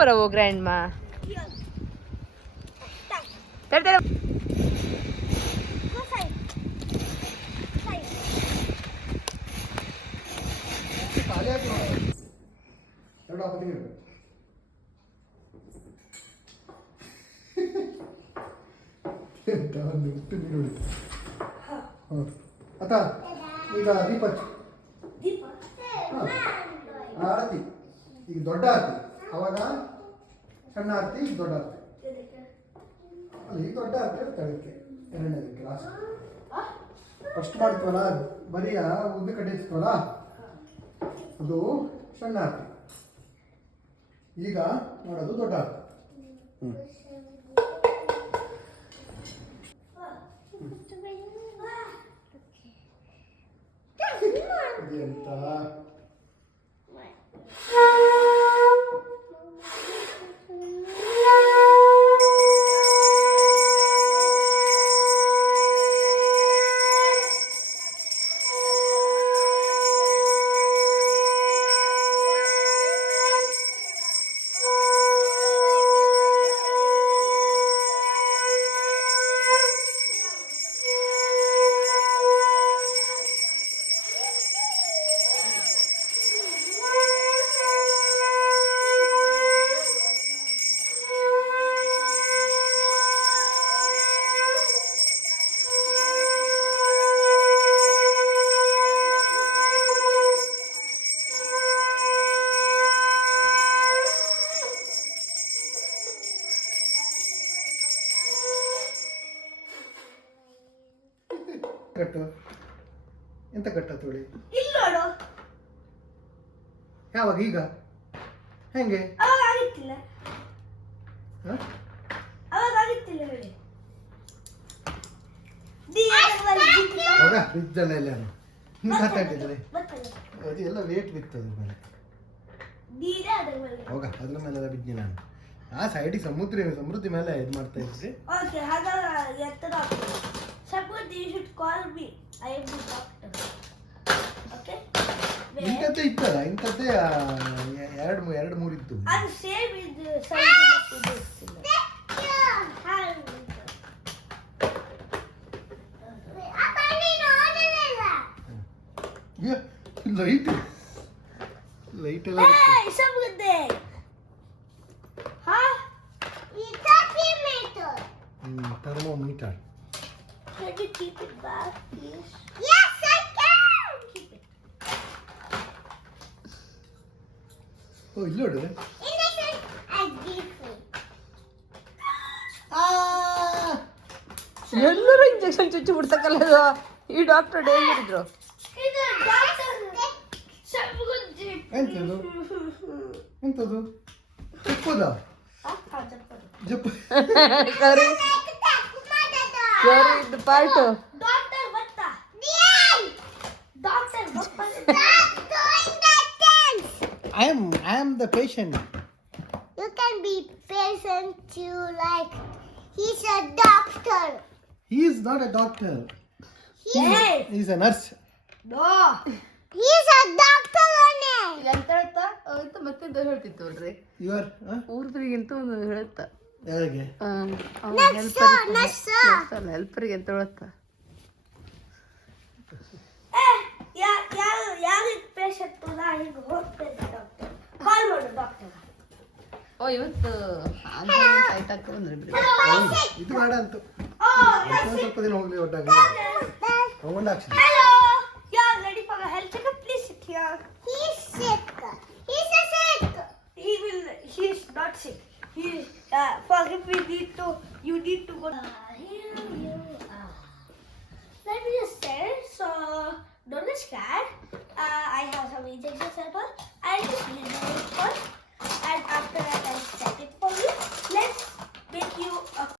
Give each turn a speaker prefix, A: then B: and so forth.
A: ಬರವು ಗ್ರ್ಯಾಂಡ್ ಮಾ ತಡಿ ತಡಿ
B: ಖಾಲಿ ಆಯ್ತು ನೋಡು. ಎರಡು ಆಪತ್ತಿಗೆ ಇರ್ಬೇಕು ಎಂತ ಒಂದು ಇಟ್ಟು ನೀರು ಹೊಡಿತು ಹೌದು ಅತ್ತ ಈಗ ದೀಪ ಹಚ್ಚು ಹಾಂ ಆರತಿ ಈಗ ದೊಡ್ಡ ಆರ್ತಿ. ಅವಾಗ ಸಣ್ಣ ಆರ್ತಿ ಈಗ ದೊಡ್ಡ ಆರ್ತಿ. ಅಲ್ಲ ಈಗ ದೊಡ್ಡ ಆರ್ತಿ ತಳಕ್ಕೆ ಎರಡನೇದಕ್ಕೆ ಲಾಸ್ಟ್ ಫಸ್ಟ್ ಮಾಡ್ತೀವಲ್ಲ ಬರೀ ಆ ಉದ್ದ ಕಟ್ಟಿಸ್ತೀವಲ್ಲ ಅದು ಸಣ್ಣ ಆರ್ತಿ. ಈಗ ಮಾಡೋದು ದೊಡ್ಡ ಆರತಿ. ಹ್ಞೂ ಎಂತ? ಕಟ್ಟು? ಎಂತ ಕಟ್ಟ ತೋಳಿ?
C: ಇಲ್ಲ ನೋಡು.
B: ಯಾವಾಗ? ಈಗ? ಹೆಂಗೆ?
C: ಅವಾಗ ಆಗಿತ್ತಿಲ್ಲ.
B: ಹ?
C: ಅವಾಗ ಆಗಿತ್ತಿಲ್ಲ ಹೇಳಿ. ದೀಪದಲ್ಲಿ ದೀಪ
B: ಹೌದಾ ಬಿದ್ದಲ್ಲ ಎಲ್ಲ ಹಿಂಗೆ ಮಾತಾಡ್ತಿದ್ದಾರೆ
C: ಬರ್ತದೆ
B: ಅದು ಎಲ್ಲ ವೇಟ್ ಬಿತ್ತು ಅದ್ರ ಮೇಲೆ.
C: ಮೇಲೆ.
B: ಹೋಗ ಅದ್ರ ಮೇಲೆಲ್ಲ ಬಿದ್ದಿ ನಾನು. ಆ ಸೈಡಿಗೆ ಸಮುದ್ರ ಸಮೃದ್ಧಿ ಮೇಲೆ ಇದು ಮಾಡ್ತಾ ಇದ್ರಿ
C: ಓಕೆ ಹಾಗಾದ್ರೆ ಎತ್ತರ You should call me I am the doctor okay
B: ಇಂಥದ್ದೇ ಇತ್ತಲ್ಲ ಇಂಥದ್ದೇ ಆ, ಎ- ಎರಡು ಮೂ- ಎರಡು ಮೂರು ಇತ್ತು
C: ಅದು ಸೇಮ್ ಇದು ಸೈಜ್
B: ಲೈಟ್ ಲೈಟ್ ಎಲ್ಲ ಬಿತ್ತು.
C: ಸಮುದ್ದೆ ಹಾ
B: ಹ್ಮ್ thermometer
C: Can you keep it back, please? Keep it.
B: ಓ ಇಲ್ಲಿ ನೋಡು
A: ಎಲ್ಲರೂ ಇಂಜೆಕ್ಷನ್ ಚುಚ್ಚಿ ಬಿಡ್ತಕ್ಕಲ್ಲ ಈ ಡಾಕ್ಟರ್ ಡೇಂಜರ್ ಇದ್ರು
C: ಇದು doctor ಸಮುದ್ದೆ.
B: ಎಂತದು ಎಂತದು ಚಿಕ್ಕದ
C: ಹಾ, ಹಾ, ಚಪ್ಪಲಿ.
B: ಜಪ್ಪ
A: ಕರಿ ಕರಿ ಇದ್ದು ಪಾರ್ಟು
C: Doctor ಬರ್ತಾ. Doctor ಬರ್ತಾ.
B: I am I am the patient
D: You can be patient too, like he's a doctor.
B: He is not a doctor
C: Hey,
B: is a nurse
C: no.
D: He's a doctor only.
A: ಎಂತ ಹೇಳ್ತಾ ಆಯ್ತು ಮತ್ತೆ ಹೇಳ್ತಿತ್ತು ನೋಡ್ರಿ
B: you are
A: ಊರ್ದ್ರಿಗಿಂತ ಒಂದು ಹೇಳುತ್ತ
B: ಯಾರಿಗೆ?
A: ಹೆಲ್ಪರಿಗೆ ಅಂತ ಹೇಳುತ್ತ
C: ಏ, ಯಾ- ಯಾರು ಯಾರಿಗೆ ಪೇಷಂಟ್ ನಾ ಈಗ ಡಾಕ್ಟರ್ ಕಾಲ್ ಮಾಡು ಡಾಕ್ಟರ್
A: ಓ ಇವತ್ತು ಬಂದ್ರಿ ಬಿಡಿ.
B: ಇದು ಮಾಡಂತು ಅಂತು. ಸ್ವಲ್ಪ ದಿನ ಹೋಗ್ಲಿ ಒಟ್ಟಾಗಿ. ತಗೊಂಡು ಹಾಕ್ಸಿ
C: he is uh, we need to you need to go. Here you are. Let me just say so don't get scared